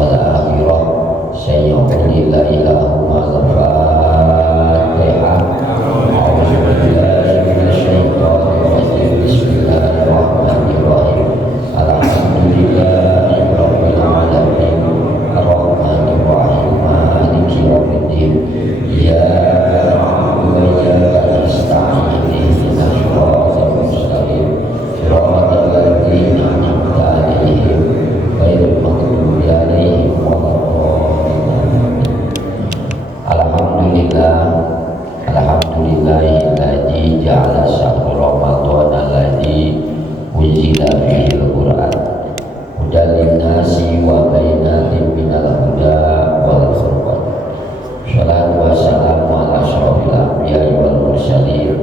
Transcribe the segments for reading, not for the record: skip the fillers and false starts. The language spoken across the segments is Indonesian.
wal akhirah. Sayyidul la ilaha al-Fatihah. A'udzubillahi minasyaitonir rajim. Bismillahirrahmanirrahim. Alhamdulillahi rabbil alamin. Arrahmanir rahim. Maliki yaumiddin. Iyyaka na'budu wa iyyaka nasta'in. Ihdinas siratal mustaqim. Siratal ladzina an'amta 'alaihim ghairil maghdubi 'alaihim waladdallin. Alhamdulillahilladzi ja'ala syahrul ramadhana alladzi unzila fihi al-Qur'an hudan lin-nasi wa bayyinatin minal huda wal furqan. Shalatu wassalamu ala asyrofil anbiya'i wal mursalin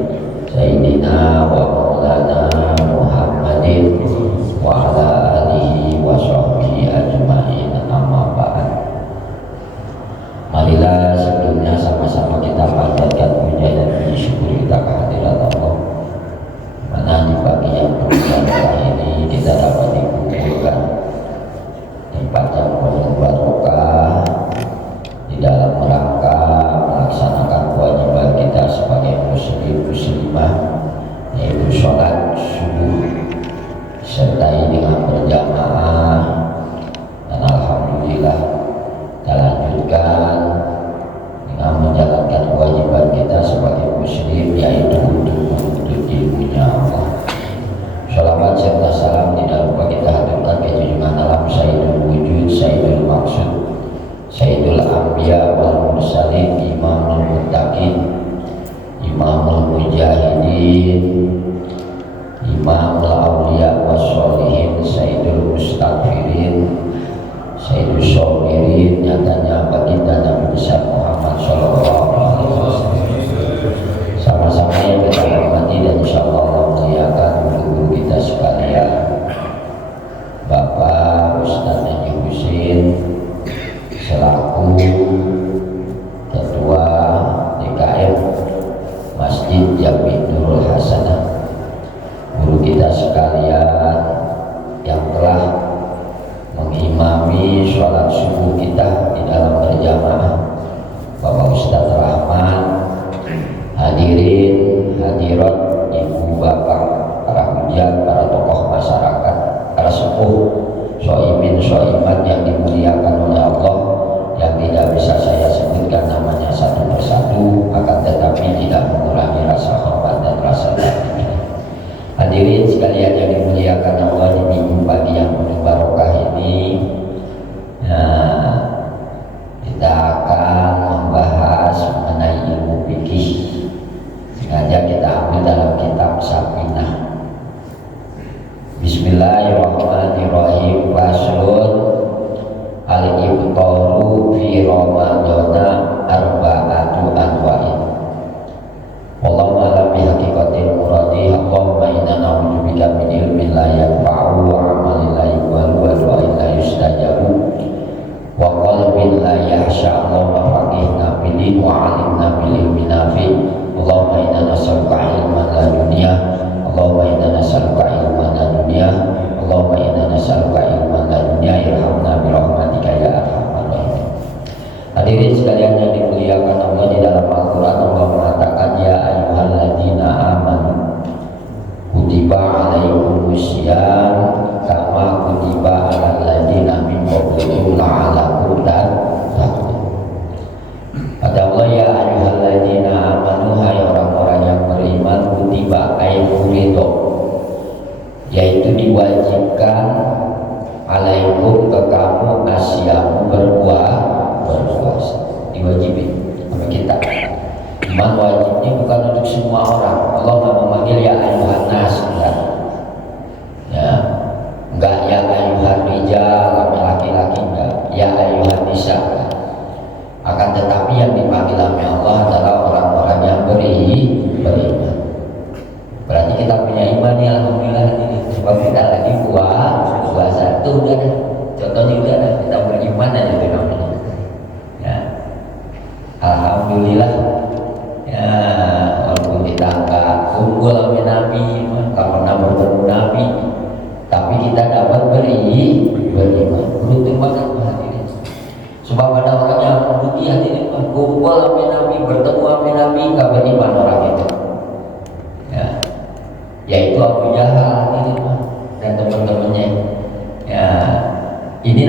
sayyidina wa maulana Muhammadin wa ala alihi wa sahbihi ajma'in, amma ba'd. Marilah sebelumnya sama-sama kita panjatkan puja dan puji syukur kita kehadirat Allah, mana di pagi yang berbahagia ini kita dapat dikumpulkan di yang penuh barokah di dalam rangka melaksanakan kewajiban kita sebagai muslim muslimah, yaitu sholat subuh disertai dengan berjamaah. Dan alhamdulillah kita lanjutkan dengan menjalankan kewajiban kita sebagai muslim, yaitu untuk menuntut ilmunya Allah. Shalawat serta salam tidak lupa kita haturkan ke junjungan alam Sayyidul Wujud, Sayyidul Maksud, Sayyidul Anbiya wal Mursalin, Imamul Muttaqin, Imamul Mujahidin, Imamul Awliya was Sholihin, Sayyidul Mustaghfirin, Sayyidul Syabirin, nyatanya baginda Nabi besar Muhammad sallallahu alaihi wasallam. Sama-sama yang kita hormati dan insyaallah Allah muliakan guru kita sekalian, Bapak Ustaz Haji Husin selaku Ketua DKM Masjid Jami Nurul Hasanah, guru kita sekalian yang telah mengimami sholat subuh kita di dalam berjamaah, Bapak Ustadz Rahman, hadirin hadirat, ibu bapak, para hujat, para tokoh masyarakat, para sepuh, shoimin shoimat yang dimuliakan oleh Allah, yang tidak bisa saya sebutkan namanya satu persatu, akan tetapi tidak mengurangi rasa hormat dan rasa takjub. Hadirin sekalian yang dimuliakan Allah, di minggu pagi yang penuh barokah ini, kita akan membahas mengenai ilmu fikih. Sengaja kita ambil dalam kitab Safinah. Bismillahirrahmanirrahim. Faslun al-iftaru fi ramadana arba'atu anwa'in. Wallahu a'lam bihaqiqatil muradi. Allahumma inna na'udzubika min ilmin la yanfa'u wa 'amalin la yuqbalu wa du'ain la yustajabu wa qalbin la yakhsha. Allahumma faqihna fid din wa 'allimna bil ilmi nafi'. Allahumma inna nas'aluka ilman la dunya. Allahumma inna nas'aluka ilman la dunya. Allahumma inna nas'aluka ilman la dunya. Irhamna bi rahmatika ya arhamar rahimin. Hadirin sekalian yang dimuliakan Allah, di dalam Al-Quran Allah mengatakan, ya ayyuhalladzina amanu kutiba alaikumusiyam kama kutiba alal ladzina min qablikum la'allakum tattaqun. Kata Allah, ya ayyuhalladzina amanu,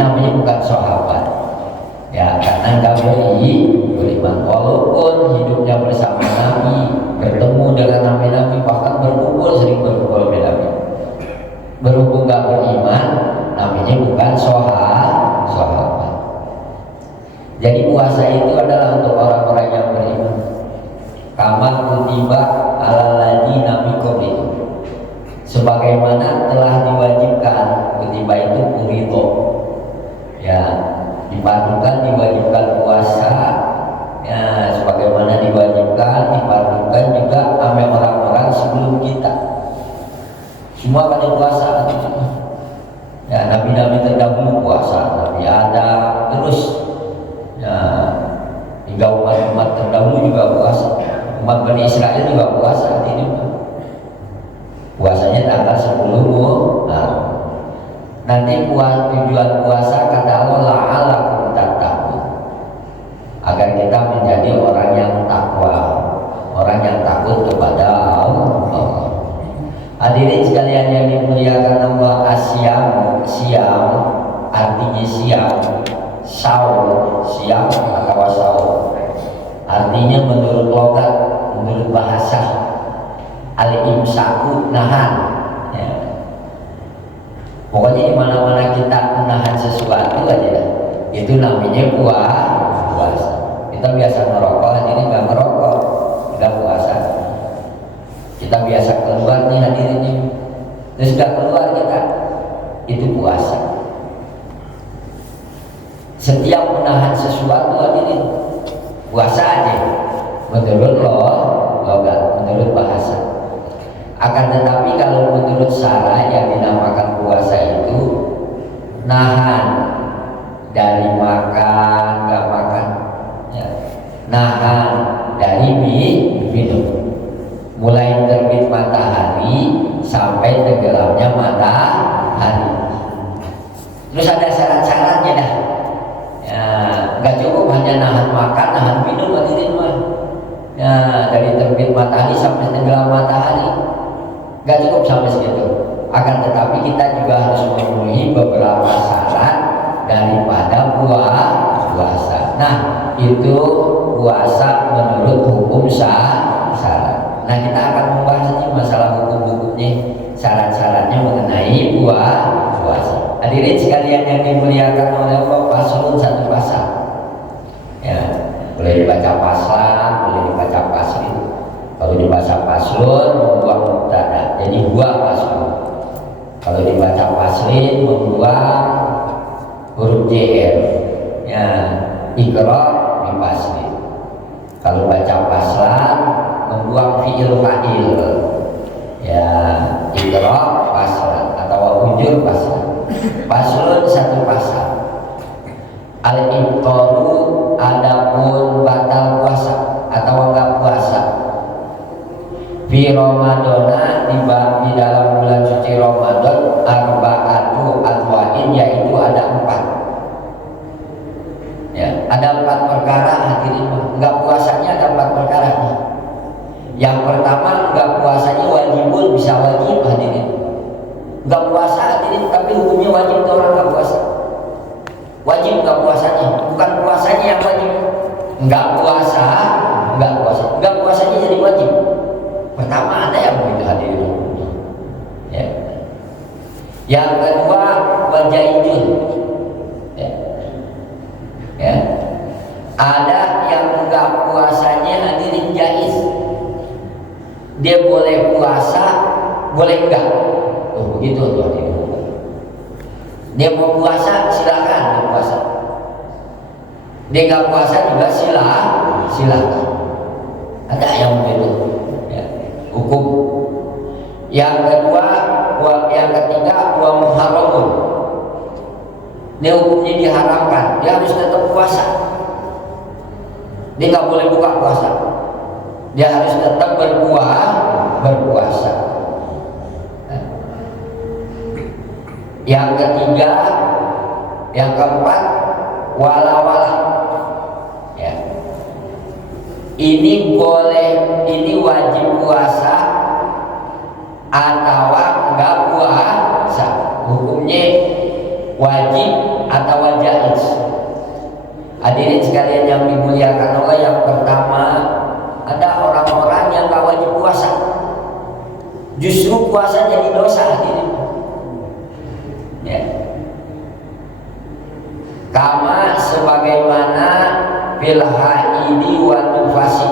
namanya bukan sahabat. Ya, karena nggak beriman. Walaupun hidupnya bersama Nabi, bertemu dengan Nabi, bahkan berkumpul, sering berkumpul dengan Nabi, berhubung nggak beriman, namanya bukan sahabat. Jadi puasa itu adalah untuk orang-orang yang beriman. Kama kutiba alal ladzina min qablikum, sebagaimana telah diwajibkan. Kutiba itu purito, ya, dipadukan, diwajibkan puasa, ya, sebagaimana diwajibkan, dipadukan juga sama orang-orang sebelum kita. Semua pada puasa, ya, nabi-nabi terdahulu puasa, Nabi Adam, terus, ya, hingga umat-umat terdahulu juga puasa. Umat Bani Israel juga puasa. Ini puasanya tanggal 10 Muharram. Nanti tujuan puasa kata Allah la'allakum tattaqun, agar kita menjadi orang yang takwa, orang yang takut kepada Allah. Hadirin sekalian yang dimuliakan Allah, siam artinya siam, saum, siam atau saum artinya menurut logat, menurut bahasa, al-imsaku, nahan, ya. Pokoknya di mana-mana kita menahan sesuatu aja, itu namanya puasa. Kita biasa ngerokok, hadirin nggak ngerokok, nggak puasa. Kita biasa keluar nih hadirin ini, terus nggak keluar kita, itu puasa. Setiap menahan sesuatu hadirin, puasa aja, menurut logat, menurut bahasa. Akan tetapi kalau menurut syara yang dinamakan puasa itu nahan dari makan, nggak makan, ya. Nahan dari minum, mulai terbit matahari sampai tenggelamnya matahari. Terus ada syarat-syaratnya dah. Ya, nggak cukup hanya nahan makan, nahan minum hadirin mah. Ya, dari terbit matahari sampai tenggelam matahari, nggak cukup sampai segitu. Akan tetapi kita juga harus memenuhi beberapa syarat daripada puasa. Nah, itu puasa menurut hukum syarat. Nah, kita akan membahas ini masalah hukum-hukumnya, syarat-syaratnya mengenai puasa. Hadirin sekalian yang dimuliakan oleh Allah, paslun satu pasal. Ya, boleh dibaca paslan, boleh dibaca paslin. Kalau dibaca paslun membuang mubtada, jadi dua paslun. Kalau dibaca paslin membuang huruf JR, ya, ikra di paslin. Kalau baca paslan membuang fiil fa'il, ya, ikra paslan atau ujur paslan. Paslun satu pasal. Al-ibtaru adapun batal puasa atau enggak puasa fi Ramadana di dalam bulan suci Ramadan arba'atu anwa'in, yaitu ada 4. Ya, ada 4 perkara hadirin. Enggak puasanya ada 4 perkara. Yang pertama, enggak puasanya wajibun, bisa wajib hadirin. Enggak puasa hadirin, tapi hukumnya wajib untuk orang enggak puasa. Wajib enggak puasanya, bukan puasanya yang wajib. Enggak puasanya jadi wajib. Pertama ada yang begitu hadirin. Ya. Yang kedua wajaibun. Ya. Ya. Ada yang enggak puasanya hadirin jaiz. Dia boleh puasa, boleh enggak. Begitu tuh hadirin. Dia mau puasa silakan dia puasa. Dia nggak puasa juga silakan. Ada yang begitu. Ya, hukum. Yang kedua, yang ketiga muharramun. Dia hukumnya diharamkan. Dia harus tetap puasa. Dia nggak boleh buka puasa. Dia harus tetap berpuasa. Yang ketiga, yang keempat, wala-wala. Ya. Ini boleh, ini wajib puasa atau enggak puasa. Hukumnya wajib atau Hadirin sekalian yang dimuliakan Allah, yang pertama, ada orang-orang yang gak wajib puasa. Justru puasa jadi dosa, hadirin. Ya. Kama sebagaimana fil haidi wa nufasi,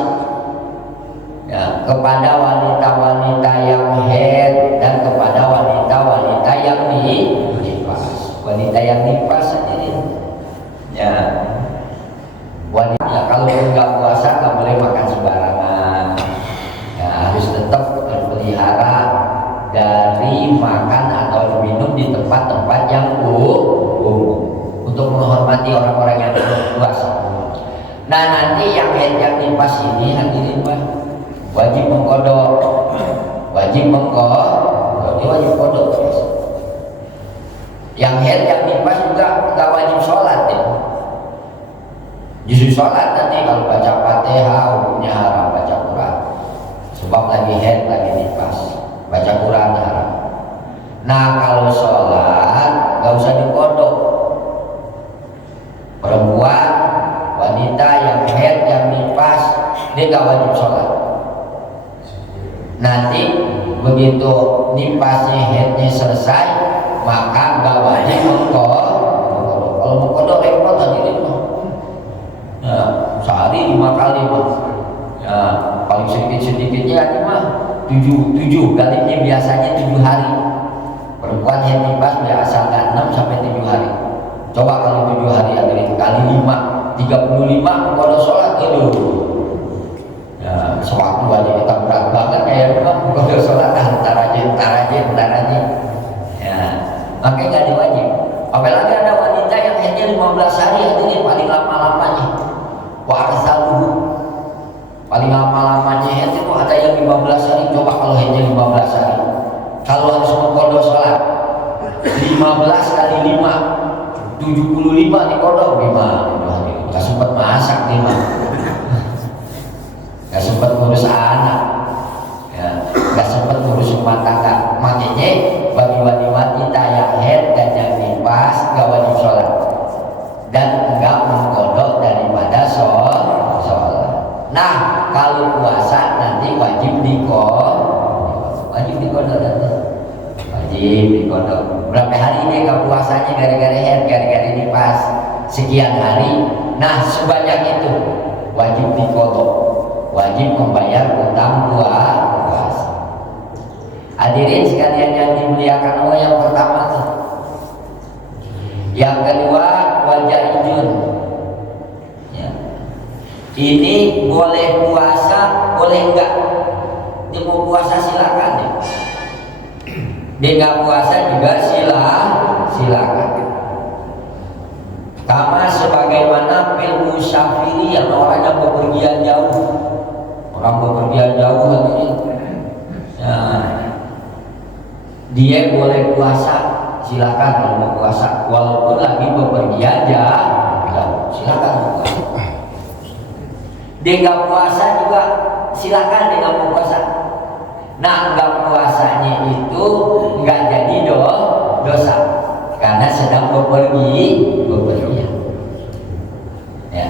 ya, kepada wanita-wanita yang haid dan kepada wanita-wanita yang nifas. Wanita yang nifas, hadirin. Ya. Wanita kalau nggak puasa nggak boleh makan sembarangan, ya, harus tetap berpelihara dari makan atau minum di tempat-tempat yang umum untuk menghormati orang-orang yang berpuasa. Nah, nanti yang haid yang nifas ini, hadirin, wajib mengkodok, wajib kodok. Yang haid yang nifas juga nggak wajib sholat, ya. Justru sholat nanti kalau baca Fatihah hukumnya haram baca Quran, sebab lagi haid, lagi nifas, baca Quran haram. Nah, kalau sholat nggak usah dikodok. Perempuan, wanita yang haid, yang nifas, dia nggak wajib sholat. Nanti begitu nifasnya, haidnya selesai, maka nggak wajib mengkodok. Kalau mengkodok repot, hadirin. Ya, sehari 5 kali, ya, paling sedikit-sedikitnya mah 7 kalinya, biasanya 7 hari. Perempuan haid nifas biasa 6 sampai 7 hari. Coba kalau 7 hari ada kali 5, 35 kalau sholat itu. Ya, sewaktu aja kita berat banget kayak kalau sholat antar aja. Ya, makanya nggak diwajib. Apalagi ada wanita yang haidnya 15 hari, ini paling lama-lamanya. Wa'arsaluhu, paling lama-lamanya haid itu ada yang 15 hari. Coba kalau haidnya 15 hari, kalau harus mengkodok sholat 15 kali 5, 75 dikodok. Gimana? Gak sempat masak nih, gak sempat ngurus anak, ya, gak sempat ngurus rumah tangga. Makanya bagi wanita yang haid dan yang nifas gak wajib sholat dan enggak mengkodok daripada sholat. Nah, kalau puasa nanti wajib dikodok. Berapa hari ini gak puasanya gara-gara haid, gara-gara nifas? Sekian hari. Nah, sebanyak itu wajib dikodok, wajib membayar utang puasa. Hadirin sekalian yang dimuliakan Allah, yang pertama tuh. Yang kedua, wajah ijun. Ya. Ini boleh puasa, boleh enggak? Dia mau puasa silakan, ya. Dia enggak puasa juga silakan. Sama sebagaimana fil musafiri, yang orang yang bepergian jauh. Orang bepergian jauh ini, ya, dia boleh puasa, silakan kalau mau puasa, walaupun lagi bepergian jauh, silakan puasa. Dia nggak puasa juga silakan, dia nggak mau puasa. Nah, nggak puasanya itu nggak jadi dosa karena sedang bepergian. Ya.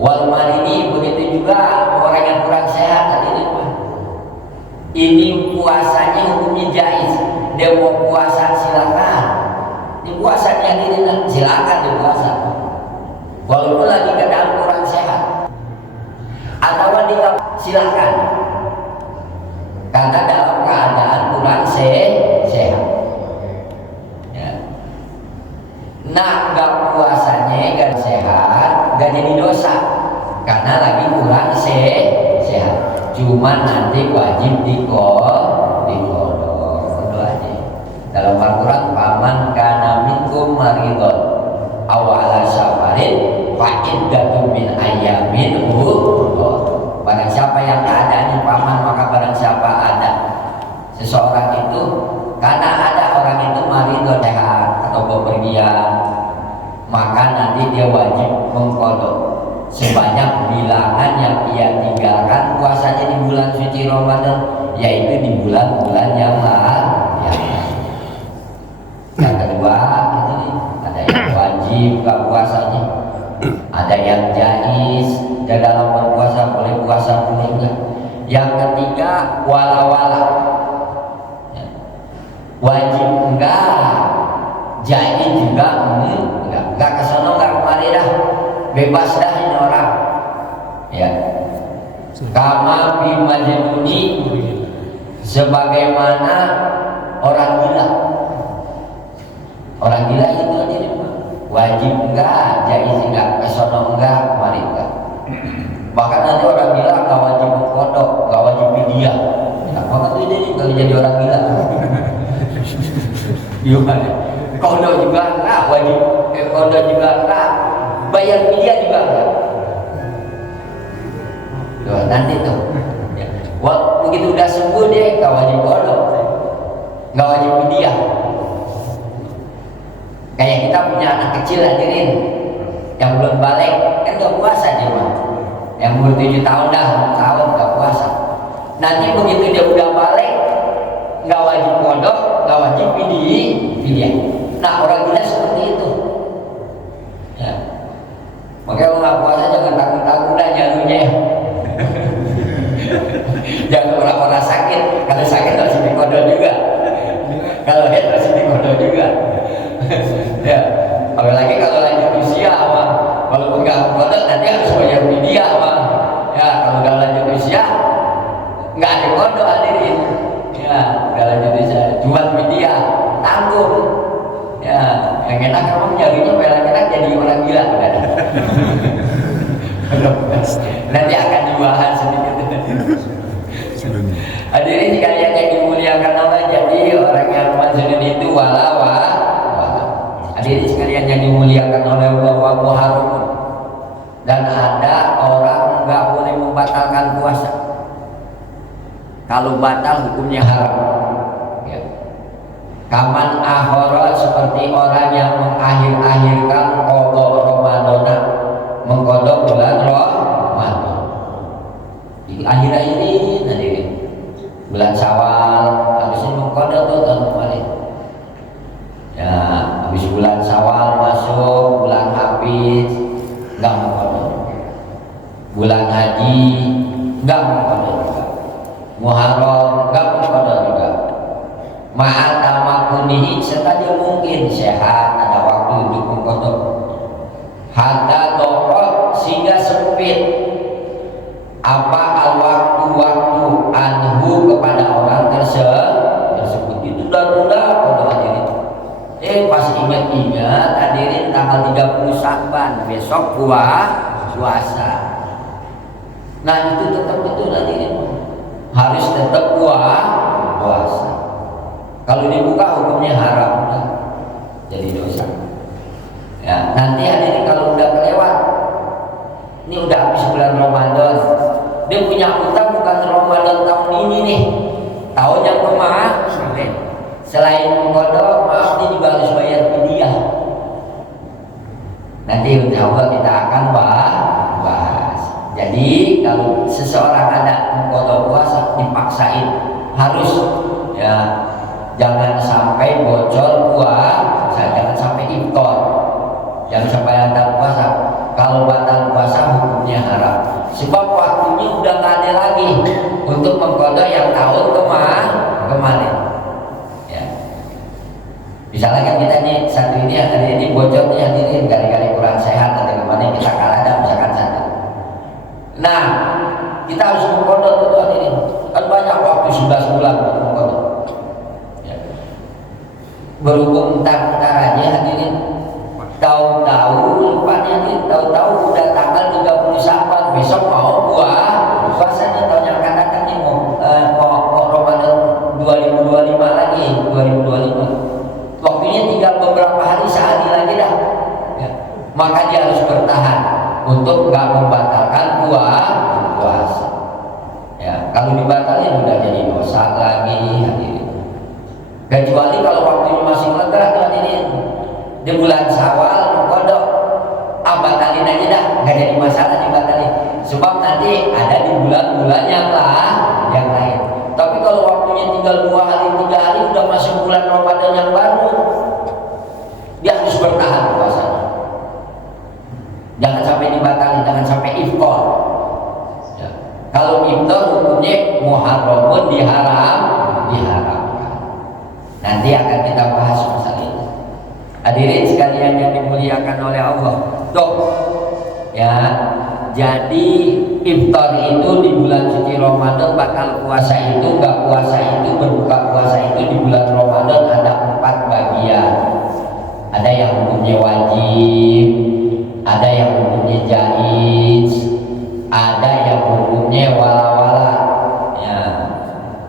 Wal marini, begitu juga orang yang kurang sehat tadi itu. Ini puasanya hukumnya jaiz. Dia mau puasa silakan. Di puasanya ini silakan dipuasa. Walaupun lagi keadaan kurang sehat. Atau dia silakan. Karena dalam keadaan kurang sehat. Ya. Nah, nggak puasanya kan sehat, nggak jadi dosa karena lagi kurang sehat. Cuma nanti wajib dikodok aja. Dalam Al-Quran, paman kana minkum maridon aw ala safarin fa iddatun min ayyamin ukhra. Barang siapa yang keadaannya paman, maka barang siapa ada seseorang itu, karena ada orang itu maridon, sehat atau bepergian, maka nanti dia wajib mengkodok sebanyak bilangan yang ia tinggalkan puasanya di bulan suci Ramadan, yaitu di bulan-bulan yang lain. Yang kedua, ini ada yang wajib gak puasanya. Ada yang jais, dalam berpuasa boleh puasa boleh enggak. Yang ketiga wala-wala, ya. Wajib enggak, jais juga enggak kesono enggak kemari dah, bebas dah ini orang, ya. Kama bimajnuni, sebagaimana orang gila. Orang gila itu aja wajib enggak, jais enggak, kesono enggak, kemari enggak. Bahkan nanti orang gila enggak wajib kodok, enggak wajib fidyah. Enak banget ini kalau jadi orang gila. Gimana? Kodok juga enggak wajib, kodok juga enggak, bayar fidyah juga enggak. Tuh, nanti tuh. Wah, begitu udah sembuh dia enggak wajib kodok, enggak wajib fidyah. Kayak kita punya anak kecil hadirin yang belum balik, kan gak puasa dia mah. Yang umur 7 tahun dah, tahun gak puasa. Nanti begitu dia udah balik, gak wajib kodok, gak wajib fidyah. Nah orang gila seperti itu, ya. Makanya kalau gak puasa jangan takut-takut dah nyalunya. Jangan orang-orang sakit, kalau sakit harus dikodok juga. Kalau head harus dikodok juga. Ya, apalagi kalau lanjut usia, kalau enggak kodok nanti harus bayar fidyah, ya. Kalau enggak lanjut usia enggak ada kodok hadirin, ya. Enggak lanjut usia jual fidyah tanggung, ya. Yang enak emang nyarinya paling enak jadi orang gila kan. Nanti akan dibahas sedikit. Hadirin sekalian yang dimuliakan Allah, jadi orang yang mazlum itu hadirin sekalian yang dimuliakan oleh Allah, wa muharramun, dan ada orang nggak boleh membatalkan puasa. Kalau batal hukumnya haram, ya. Kaman ahora, seperti orang yang mengakhir-akhirkan qadha Ramadan, mengkodok bulan Ramadan. Di akhir-akhirin hadirin, bulan Syawal harusnya mengkodok tuh tahun kemarin. Ya, habis bulan Syawal masuk, bulan habis enggak mengkodok. Bulan haji enggak mengkodok juga. Muharram enggak mengkodok juga. Ma'al tamakunihi, serta dia mungkin sehat, ada waktu untuk mengkodok. Hatta toko, sehingga sempit apa al-waktu anhu kepada orang tersebut. Itu udah kodok hadirin. Pas ingat-ingat hadirin tanggal 30 Sya'ban besok puasa. Nah itu tetap betul hadirin, harus tetap puasa. Kalau dibuka hukumnya haram, jadi dosa. Ya, nanti hadirin kalau udah kelewat, ini udah habis bulan Ramadan, dia punya utang bukan Ramadan tahun ini nih, tahun yang kemarin. Selain mengkodok, maaf, dia juga harus bayar fidyah. Nanti insya Allah kita akan bahas. Jadi kalau seseorang ada mengkodok puasa dipaksain harus, ya, jangan sampai bocor puasa, jangan sampai iftar, jangan sampai batal puasa. Kalau batal puasa hukumnya haram, sebab waktunya udah nggak ada lagi untuk mengkodok yang tahun kemarin. Misalnya kan kita nih satu ini hari ini bocor nih hadirin, gara-gara kurang sehat atau kemarin kita kalah ada misalkan satu. Nah kita harus mengkodok itu hadirin, kan banyak waktu 11 bulan untuk mengkodok. Ya. Berhubung entar aja hadirin, tahu-tahu lupa nih, tahu-tahu udah tanggal 30 Sya'ban, besok mau puasa nih, tahun yang akan datang nih mau Ramadan 2025 lagi, 2025. Waktunya tinggal beberapa hari, sehari lagi dah, ya. Maka dia harus bertahan untuk nggak membatalkan puasa. Ya, kalau dibatalin udah jadi dosa lagi hadirin. Kecuali kalau waktunya masih lega tuh hadirin, di bulan Syawal mengkodok, batalin aja dah, nggak jadi masalah dibatalin. Sebab nanti ada di bulan-bulan yang lain. Tapi kalau waktunya tinggal 2 hari, 3 hari, udah masuk bulan Ramadan yang baru, dia harus bertahan puasanya. Jangan sampai oleh Allah. Tuh ya, jadi iftar itu di bulan suci Ramadan, bakal puasa itu, nggak puasa itu, berbuka puasa itu di bulan Ramadan ada 4 bagian. Ada yang hukumnya wajib, ada yang hukumnya jaiz, ada yang hukumnya wala-wala. Ya,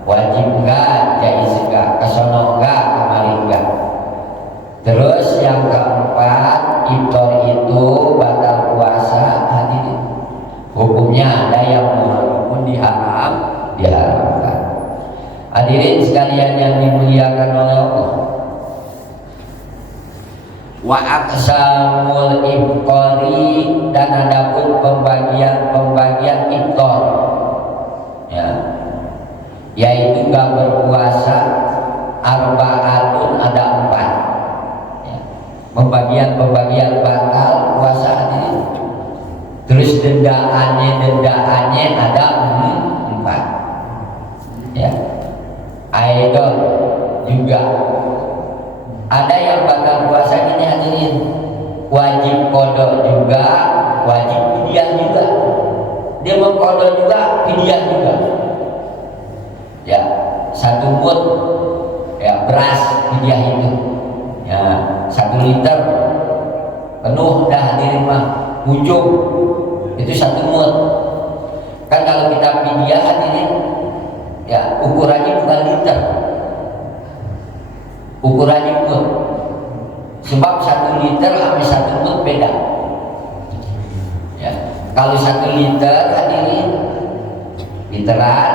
wajib enggak, jaiz enggak, kesono enggak, kemari enggak. Terus yang keempat, iftar itu batal puasa hadirin. Hukumnya ada yang walaupun diharamkan. Hadirin sekalian yang dimuliakan oleh Allah. Wa aqsamul ifqari, dan adapun pembagian iftar ya, yaitu gak berpuasa arba'atun, ada 4 ya. Pembagian batal puasa hadirin. Terus dendaannya ada 4 ya. Aidon juga ada yang batal puasa ini hadirin, wajib kodok juga, wajib fidyah juga. Dia mau kodok juga, fidyah juga. Ya, 1 mud ya beras fidyah itu. Ya, 1 liter penuh dah hadirin mah, ujung itu 1 mud. Kan kalau kita fidyah hadirin, ya ukurannya bukan liter, ukurannya mud. Sebab 1 liter sama 1 mud beda ya. Kalau 1 liter hadirin literan,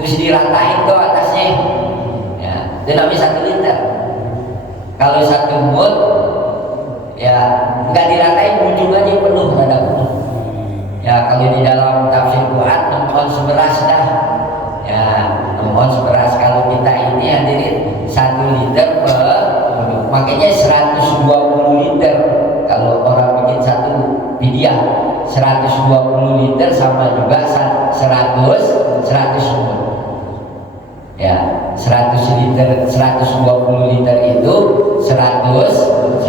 terus diratain tuh atasnya ya, itu namanya 1 liter. Kalau 1 mud ya nggak diratain, ujung aja penuh, ada penuh ya. Kalau di dalam tafsir Quran 6 ons beras dah ya, 6 ons beras. Kalau kita ini hadirin 1 liter per, makanya 120 liter. Kalau orang bikin 1 fidyah 120 liter sama juga 100 mud ya. 100 liter, 120 liter itu 100 mud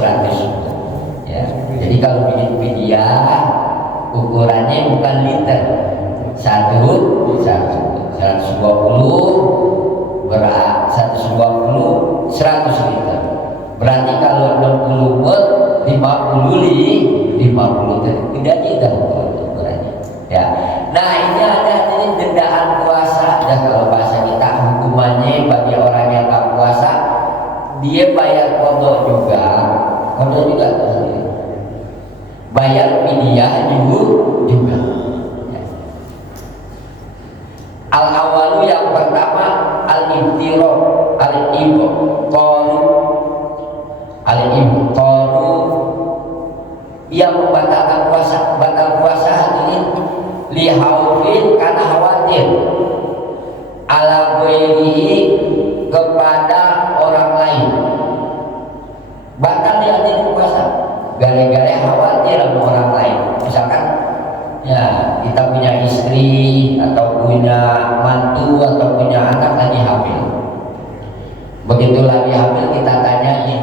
ya. Jadi kalau bikin fidyah ukurannya bukan liter, 120 berat, 120 100 liter. Berarti kalau 60 mud 50 liter, tidak kita ukurannya ya. Nah ini ada ini dendaan puasa. Dan kalau bahasa kita hukumannya bagi orang yang tak puasa, dia bayar kodok juga bayar fidyah juga ya. Al awalu yang pertama al-ibtaru yang membatalkan batal puasa hadirin, lihaufin, karena khawatir, ala ghairihi, kepada orang lain. Batal dia hadirin puasa gara-gara khawatir sama orang lain. Misalkan ya kita punya istri atau punya mantu atau punya anak lagi hamil. Begitu lagi hamil kita tanyain,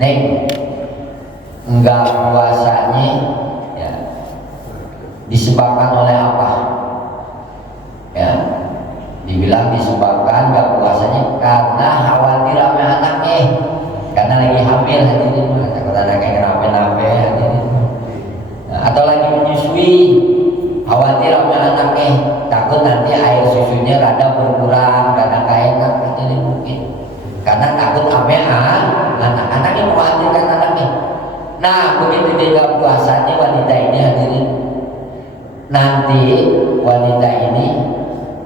Neng, enggak puasanya ya disebabkan oleh apa? Ya, dibilang disebabkan enggak puasanya karena khawatir sama anaknya, karena lagi hamil hadirin, takut anaknya kenapa-napa hadirin. Nah, atau lagi menyusui, khawatir sama anaknya, takut nanti air susunya rada berkurang karena keenak hadirin mungkin, karena takut sama anak-anak yang mengkhawatirkan anaknya. Nah begitu dia puasanya wanita ini hadirin, nanti wanita ini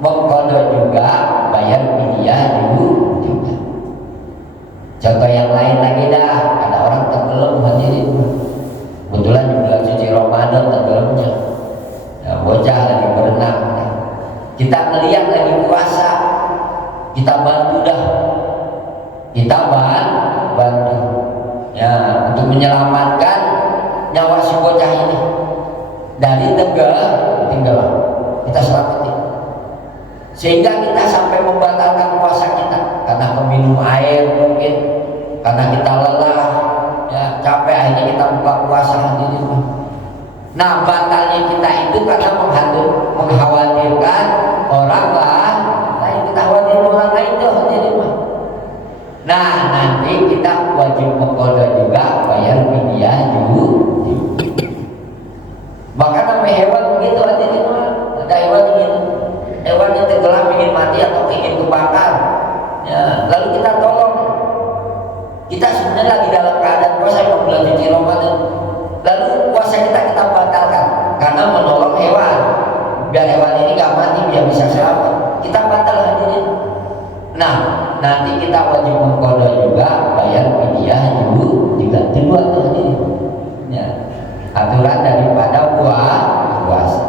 mengkodok juga, bayar fidyah juga. Contoh yang lain lagi dah, ada orang tenggelam hadirin, kebetulan di bulan suci Ramadan tenggelamnya ya, bocah lagi berenang, kita melihat lagi puasa, kita bantu dah, kita bantu ya untuk menyelamatkan nyawa si bocah ini dari tenggelam, kita selamatin, sehingga kita sampai membatalkan puasa kita karena meminum air mungkin, karena kita lelah ya, capek akhirnya kita buka puasa hadirin. Nah batalnya kita itu karena mengkhawatirkan orang lain, kita khawatirin orang lain tuh hadirin. Nah nanti kita wajib mengqadha juga bayar fidyah juga. Bahkan sampai hewan begitu hadirin, ada hewan yang tenggelam ingin mati atau ingin kebakar, ya, lalu kita tolong. Kita sebenarnya lagi dalam keadaan puasa yang bulan suci Ramadan, lalu puasa kita batalkan karena menolong hewan biar hewan ini gak mati, biar bisa selamat, kita batal hadirin. Nah nanti kita wajib mengqadha juga bayar fidyah juga kedua tuh hadirin, ya, aturan daripada puasa.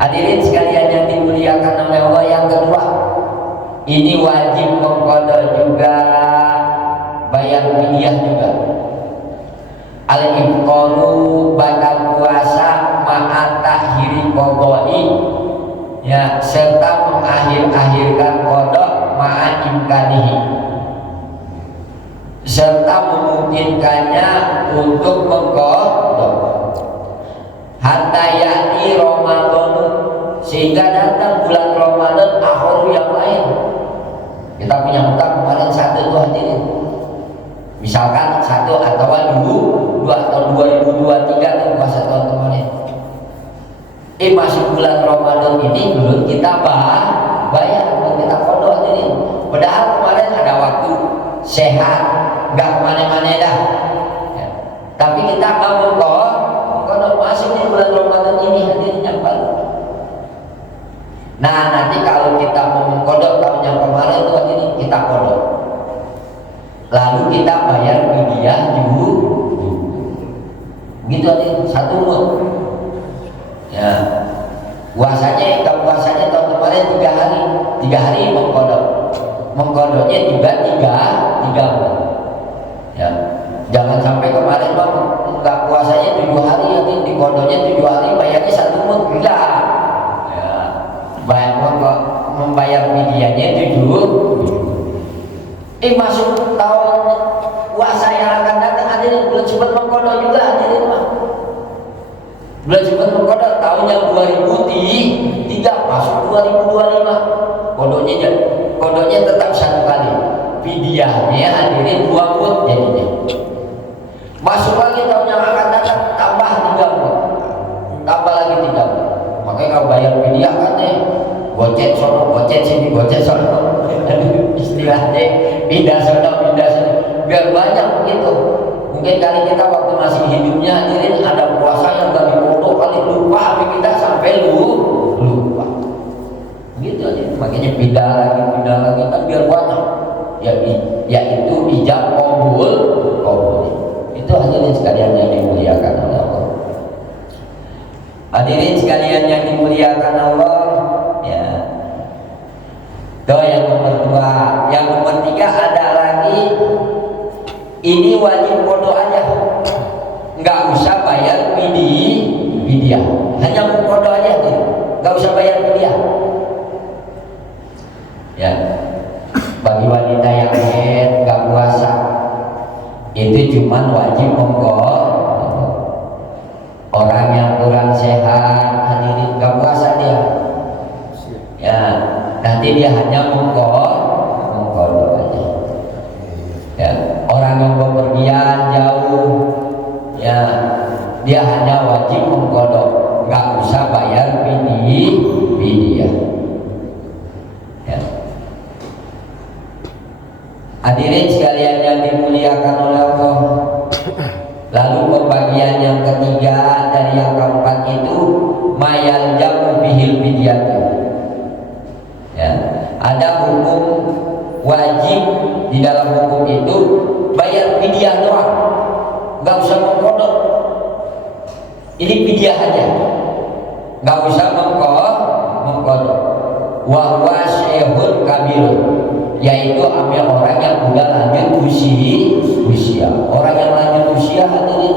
Hadirin sekalian yang dimuliakan oleh Allah, yang kedua ini wajib mengqadha juga bayar fidyah juga. Al-iftaru batal puasa ma'a takhiri qadha'i, ya, serta mengakhir-akhirkan qadha ma'a imkanihi, serta memungkinkannya untuk mengqadha hatta ya'ti Ramadan, sehingga datang bulan Ramadan akhir yang lain. Kita punya hutang kemarin satu tuh hadirin, misalkan satu atau dua atau 2023 tuh puasa tahun kemarin. Masuk bulan Ramadan ini belum kita bayar, belum kita qadha hadirin. Padahal kemarin ada waktu sehat, nggak kemana-mana dah, ya. Tapi kita mau qadha masuk di bulan Ramadan ini hadirin yang baru. Nah nanti kalau kita mau mengqadha tahun yang kemarin tuh hadirin, kita qadha, lalu kita bayar fidyah juga. Begitu hadirin, satu mut. Ya, puasanya tahun kemarin 3 hari mengqadhanya juga 3 bulan. Ya, jangan sampai kemarin bang nggak puasanya 7 hari, nanti diqadhanya 7 hari, bayarnya 1 mut, enggak. Ya, membayar fidyahnya 7. Masuk tahun puasa yang akan datang hadirin, belum sempat mengqadha juga hadirin mah. Belum sempat mengqadha tahun yang 2003 masuk 2025. Qadhanya tetap 1 kali. Fidyahnya hadirin 2 mut jadinya. Masuk lagi tahun yang akan datang tambah 3 mut. Tambah lagi 3 mut. Makanya kalau bayar fidyah kan gocek sono, gocek sini, gocek sono. Istilahnya pindah sono, biar banyak begitu. Mungkin kali kita waktu masih hidupnya hadirin ada puasa yang gak dipoto kali lupa, tapi kita sampai lupa. Gitu aja. Makanya pindah lagi kan biar banyak. Yaitu ijab qabul. Itu hadirin sekalian yang dimuliakan oleh Allah. Hadirin sekalian yang dimuliakan Allah, ya. Doa yang nomor 2, yang nomor 3 ada lagi. Ini wajib qadha aja, nggak usah bayar fidyah, hanya qadha aja tuh, nggak usah bayar fidyah. Ya, bagi wanita yang haid nggak puasa, itu cuman wajib mengqadha. Orang yang kurang sehat hadirin nggak puasa dia, ya nanti dia hanya mengqadha aja. Ya, orang yang bepergian jauh, ya dia hanya wajib mengqadha, nggak usah bayar fidyah. Ya. Hadirin sekalian yang dimuliakan oleh Allah. Lalu pembagian yang ketiga dari yang keempat itu mayal jamu bihil fidyah. Ya, ada hukum wajib di dalam hukum itu bayar fidyah doang, nggak usah mengqadha. Ini fidyah aja, nggak usah mengqadha. Wa huwa syekhun kabir, yaitu ambil orang yang udah lanjut usia. Orang yang lanjut usia hadirin,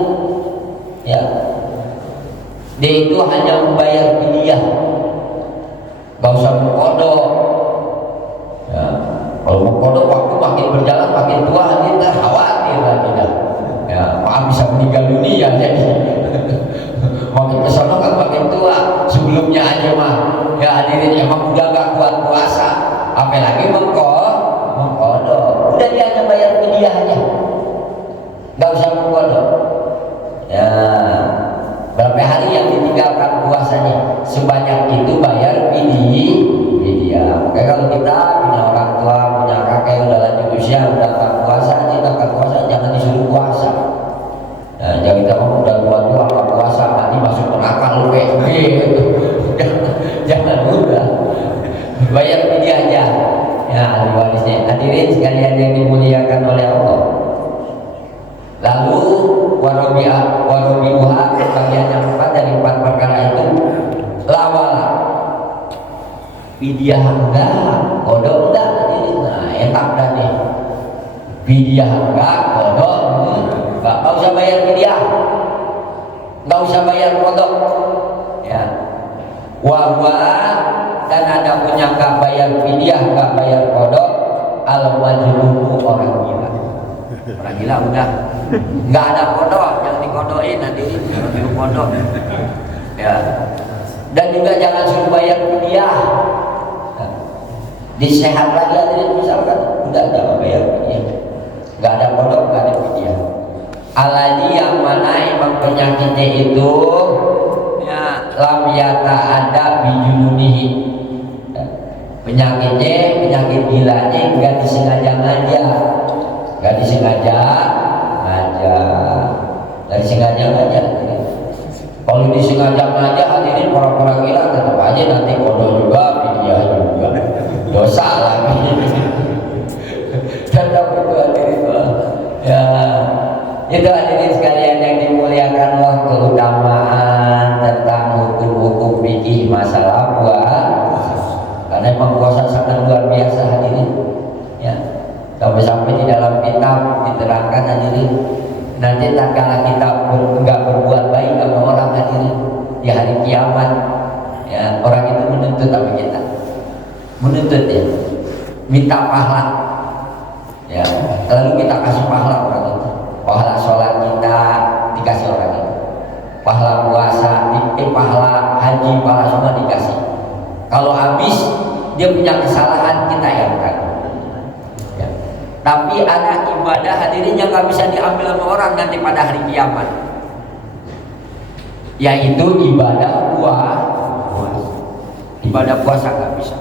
ya, dia itu hanya membayar fidyah, nggak usah mengqadha. Ya, kalau mengqadha waktu makin berjalan makin tua hadirin, khawatir lagi dah. meninggal dunia jadi makin kesana kan makin tua. Sebelumnya aja mah ya hadirin emang udah gak kuat puasa, apalagi mengkodok. Udah dia hanya bayar fidyah aja, gak usah mengkodok ya. Berapa hari yang ditinggalkan puasanya, sebanyak itu bayar fidyah. Kayak kalau kita punya orang tua, punya kakek udah lanjut usia, udah gak puasa, jangan disuruh puasa. Nah, jangan kita ngomong udah tua-tua gak puasa, nanti masuk neraka lu jangan udah bayar fidyah aja ya ahli warisnya. Hadirin sekalian yang dimuliakan oleh Allah. Lalu warobiuha bagian yang keempat dari 4 perkara itu lawala fidyah enggak, kodok enggak. Nah enak dah nih, fidyah enggak, kodok enggak usah bayar fidyah, enggak usah bayar kodok ya. Wahwa dan ada punya enggak bayar fidyah, enggak bayar kodok al-wajluhu orang gila. Orang gila udah nggak ada kodok, yang dikodokin nanti suruh kodok ya. Dan juga jangan suruh bayar fidyah. Disehat lagi hadirin, misalkan udah jangan bayar fidyah, nggak ada kodok, nggak ada fidyah. Alladzi yang mana emang penyakitnya itu ya lam yata ada bijununihi, penyakit gilanya nggak disengaja ngajak. Gak disengaja ngajak, dari sengaja ngajak. Kalau disengaja ngajak hadirin orang-orang gila tetap aja nanti kodok juga, fidyah juga, dosa lagi. Tetap itu hadirin ya. Itu hadirin sekalian yang dimuliakan Allah, keutamaan tentang hukum-hukum fikih masalah puasa. Karena memang puasa sangat luar biasa hadirin ya. Sampai di dalam kitab diterangkan hadirin, nanti tak kalah kita nggak berbuat baik sama orang hadirin di hari kiamat ya, orang itu menuntut apa kita, menuntut ya, minta pahala ya. Lalu kita kasih pahala orang itu, pahala sholat kita dikasih orang itu, pahala puasa, pahala haji, pahala semua dikasih. Kalau habis dia punya kesalahan kita yang kan. Tapi ada ibadah hadirin yang gak bisa diambil sama orang nanti pada hari kiamat, yaitu ibadah puasa. Ibadah puasa gak bisa.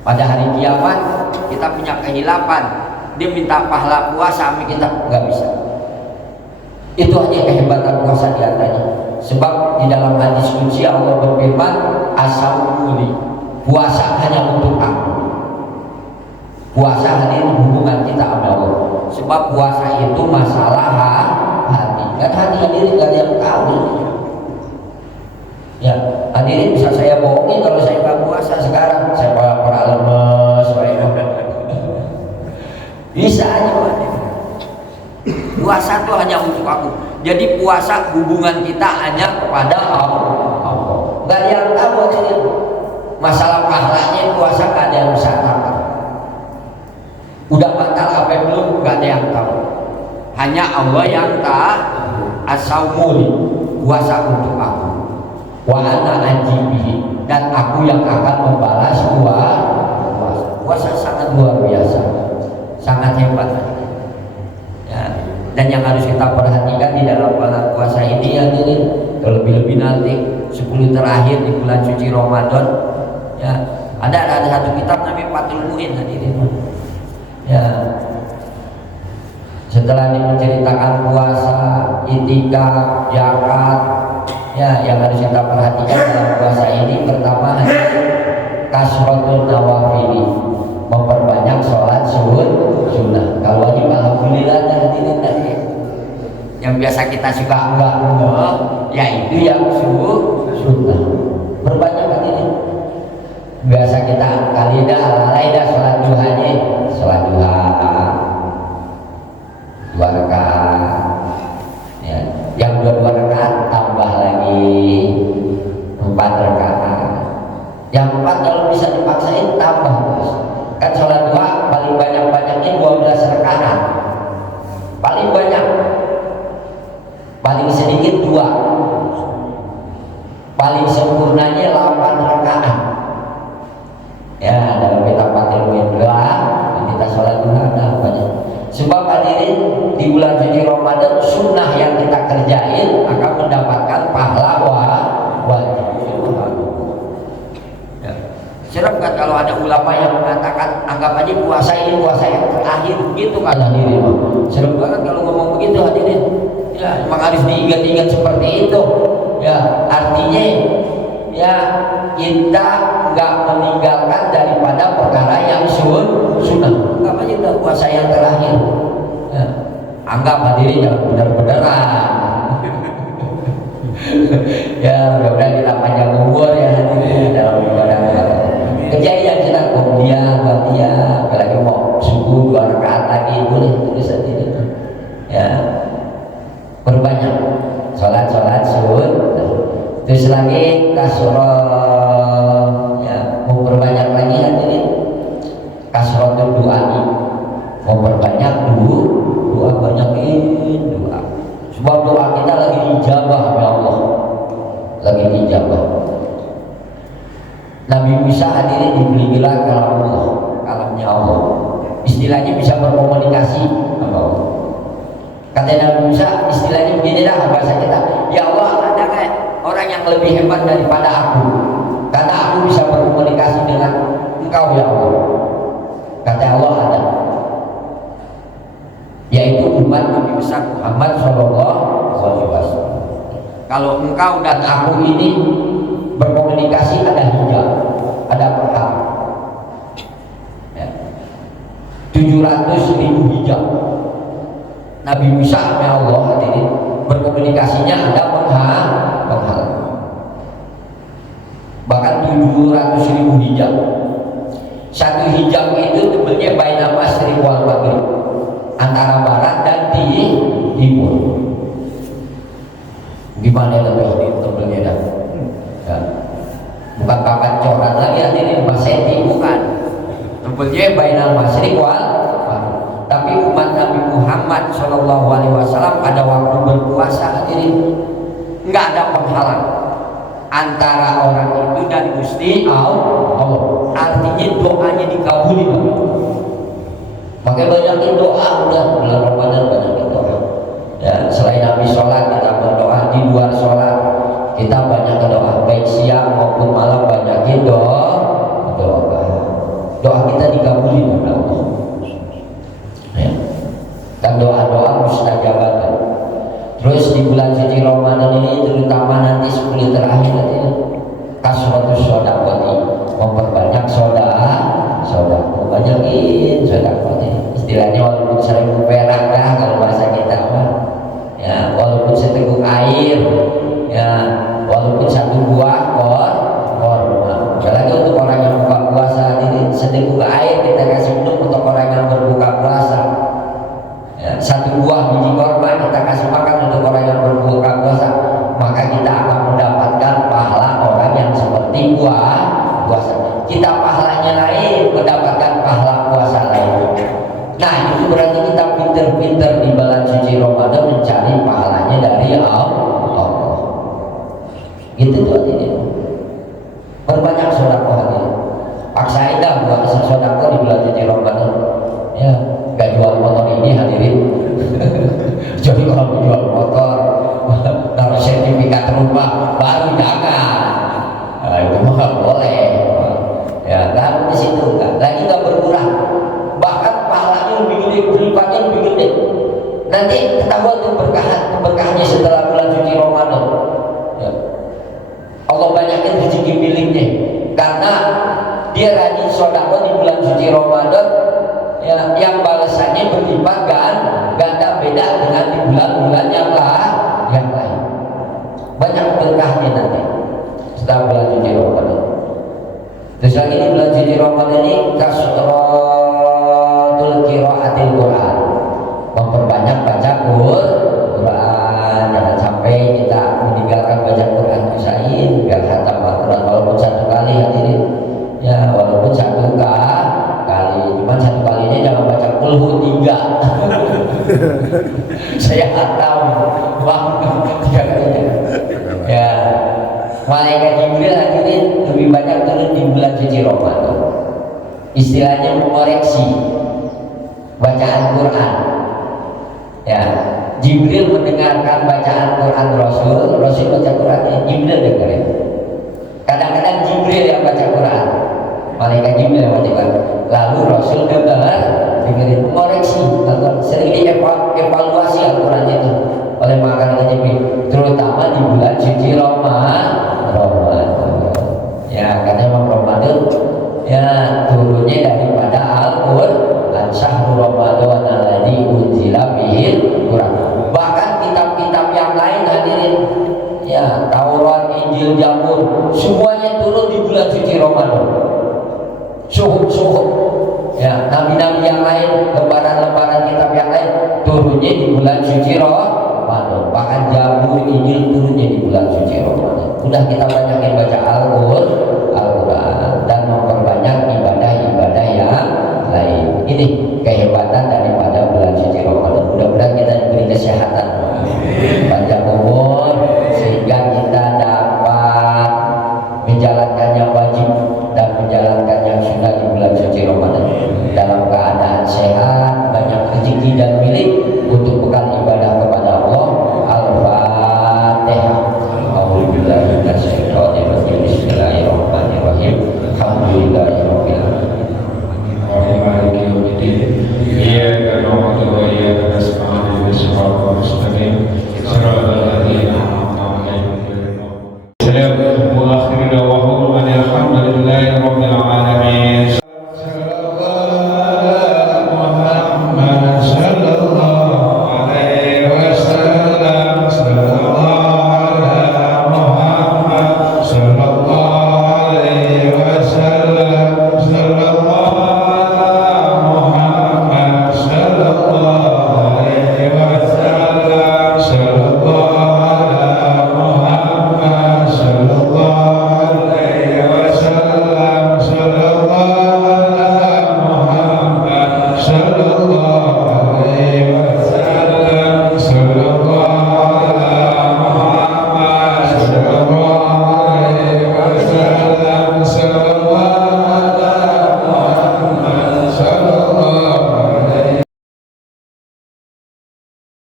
Pada hari kiamat kita punya kehilapan, dia minta pahala puasa sama kita, gak bisa. Itu hanya kehebatan puasa diantaranya. Sebab di dalam hadis qudsi Allah berfirman, as-saumuli, puasa hanya untuk aku. Puasa hadirin hubungan kita sama Allah. Sebab puasa itu masalah hati. Kan hati hadirin gak ada yang tahu. Ya, hadirin bisa saya bohongin kalau saya nggak puasa sekarang. Saya pernah lemes, bisa aja hadirin. Puasa itu hanya untuk aku. Jadi puasa hubungan kita hanya kepada Allah. Gak ada yang tahu hadirin. Masalah pahalanya puasa gak ada yang bisa tahu. Udah batal apa belum, gak ada yang tahu, hanya Allah yang tahu. As-saumuli, puasa untuk aku, wa ana ajibihi, dan aku yang akan membalas puasa. Sangat luar biasa, sangat hebat ya. Dan yang harus kita perhatikan di dalam bulan puasa ini ya, ini terlebih-lebih nanti 10 terakhir di bulan suci Ramadan ya, ada satu kitab namanya Fathul Mu'in hadirin ya. Setelah menceritakan puasa, itikaf, zakat ya, yang harus kita perhatikan dalam puasa ini pertama kasratul nawafili, memperbanyak sholat sunnah. Kalau wajib alhamdulillah hadirin tadi yang biasa kita suka enggak yaitu yang sunnah, perbanyak hadirin. Biasa kita kali lalai sholat duhanya, sholat duha 2 rakaat ya. Yang 2 rakaat tambah lagi 4 rakaat. Yang 4 kalau bisa dipaksain tambah terus. Kan sholat duha paling banyak-banyaknya 12 rakaat, paling banyak. 2, paling sempurnanya 8 rakaat. Ya, dalam kita patil doa, kita sholat duha ada banyak. Sebab hadirin di bulan suci Ramadan sunnah yang kita kerjain akan mendapatkan pahala wajib. Ya. Serem kan kalau ada ulama yang mengatakan anggap aja puasa ini puasa yang terakhir gitu kan hadirin. Serem banget kalau ngomong begitu hadirin. Ya, memang harus diingat-ingat seperti itu. Ya, artinya ya kita nggak meninggalkan daripada perkara yang sunnah. Anggap aja udah puasa yang terakhir. Ya, anggap hadirin yang benar-beneran. Ya, mudah-mudahan kita panjang umur ya hadirin dalam ibadah. Kejadian kita kemudian apalagi mau subuh 2 rakaat lagi boleh tulis hadirin. Ya, berbanyak sholat sunnah. Terus lagi kasroh, ya, memperbanyak lagi hadirin kasroh itu doa, memperbanyak doa banyakin doa. Sebab doa kita lagi dijabah ya Allah, lagi dijabah. Nabi Musa hadirin diberi gelar kalamnya Allah, istilahnya bisa berkomunikasi sama Allah. Kata Nabi Musa istilahnya begini dah bahasa kita, ya Allah ada nggak orang yang lebih hebat daripada aku, karena aku bisa berkomunikasi dengan engkau ya Allah. Kata Allah ada, yaitu umat Nabi besar Muhammad SAW. Kalau engkau dan aku ini berkomunikasi ada hijab, ada perang, ya. 700.000 hijab. Nabi Musa ya Allah hadirin berkomunikasinya ada penghalang. Bahkan 700.000 hijab. Satu hijab itu tebalnya baina masyriq wal maghrib, antara barat dan timur. Gimana lebih tebalnya dah? Ya. Bukan papan coran lagi hadirin, masenti bukan. Tebalnya baina masyriq wal maghrib. Tapi umat Nabi Muhammad SAW ada waktu berpuasa hadirin, nggak ada penghalang antara orang itu dan Gusti Allah. Artinya doanya dikabuli. Makanya banyakin doa, udah bulan Ramadan banyakin doa. Ya, selain Nabi sholat kita berdoa, di luar sholat kita banyak doa, baik siang maupun malam banyakin doa. Doa kita dikabuli oleh Allah. Dan doa-doa mustajabah. Terus di bulan suci Ramadan ini terutama nanti 10 terakhir nanti kasratus shodaqati, memperbanyak sedekah, banyakin sedekah. Istilahnya walaupun 1000 perak lah kalau bahasa kita mah. Ya, walaupun seteguk air, ya, walaupun 1 buah korma. Apalagi untuk orang yang buka puasa ini seteguk air kita kasih minum untuk orang yang berbuka puasa. Ya, 1 buah biji korma kita kasih makan untuk orang yang berbuka puasa, maka kita akan mendapatkan pahala orang yang seperti puasa. Kita pahalanya lain, mendapatkan pahala puasa lain. Nah itu berarti kita pinter-pinter di istilahnya mengoreksi bacaan Quran. Ya, Jibril mendengarkan bacaan Quran Rasul baca Qurannya, Jibril dengerin. Kadang-kadang Jibril yang baca Quran, malaikat Jibril yang baca Quran, lalu Rasul dengerin, mengoreksi, sering dievaluasi Al-Quran itu oleh malaikat Jibril, terutama di bulan suci Ramadan. Ya, karena memang Ramadan ya turunnya daripada Al-Quran, syahrul Ramadan alladzi unzila fihil Quran. Bahkan kitab-kitab yang lain hadirin, ya Taurat, Injil, Zabur, semuanya turun di bulan suci Ramadan. Suhuf, ya nabi-nabi yang lain, lembaran-lembaran kitab yang lain turunnya di bulan suci Ramadan. Bahkan Zabur, Injil turunnya di bulan suci Ramadan. Udah kita banyak